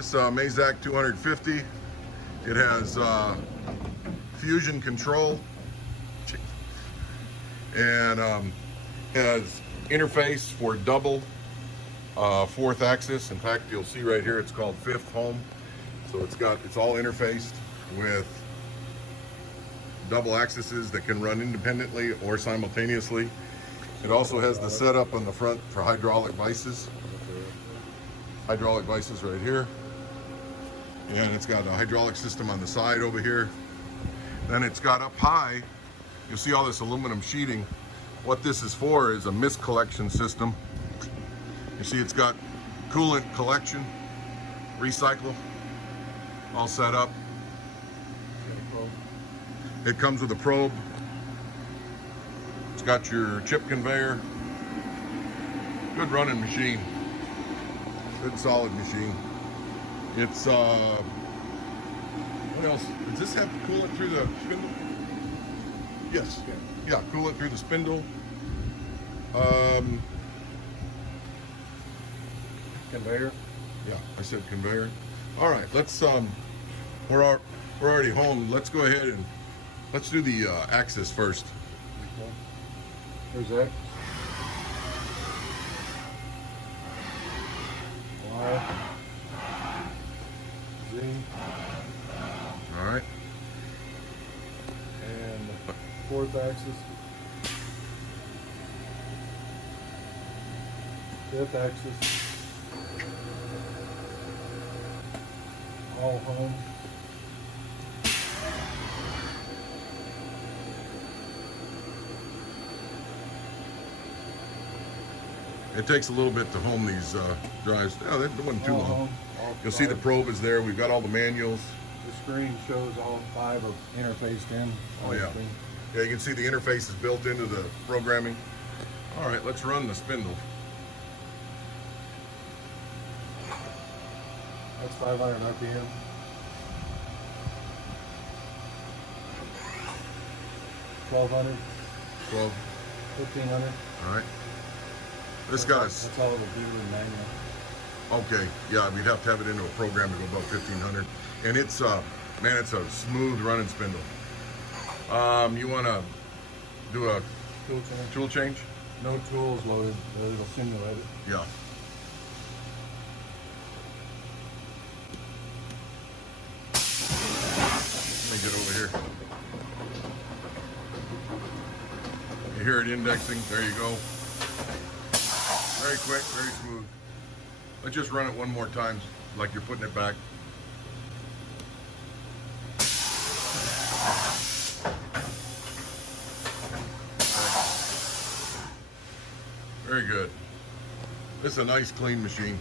This Mazak 250. It has fusion control and has interface for double fourth axis. In fact, you'll see right here it's called fifth home. So it's all interfaced with double axes that can run independently or simultaneously. It also has the setup on the front for hydraulic vices. Hydraulic vices right here. And it's got a hydraulic system on the side over here. Then it's got up high, you'll see all this aluminum sheeting. What this is for is a mist collection system. You see it's got coolant collection, recycle, all set up. It comes with a probe. It's got your chip conveyor. Good running machine. Good solid machine. It's what else? Does this have coolant through the spindle? Yes. Yeah, coolant through the spindle. Conveyor. Yeah, I said conveyor. All right, let's we're already home. Let's go ahead and let's do the axis first. Okay. There's that. Y. Z. All right. And fourth axis. Fifth axis. All home. It takes a little bit to home these drives. Oh, that wasn't too All long. home, all You'll see the probe is there. We've got all the manuals. The screen shows all five are interfaced in. Oh yeah. Yeah, you can see the interface is built into the programming. All right, let's run the spindle. That's 500 RPM. 1200. 12. 1500. All right. This got us. That's all it'll do in manual. Okay, yeah, we'd have to have it into a program to go above 1500. And it's man, it's a smooth running spindle. You want to do a Tool change. tool change? No tools loaded, but it'll simulate it. Yeah. Let me get over here. You hear it indexing. There you go. Very quick, very smooth. Let's just run it one more time, like you're putting it back. Very good. This is a nice, clean machine.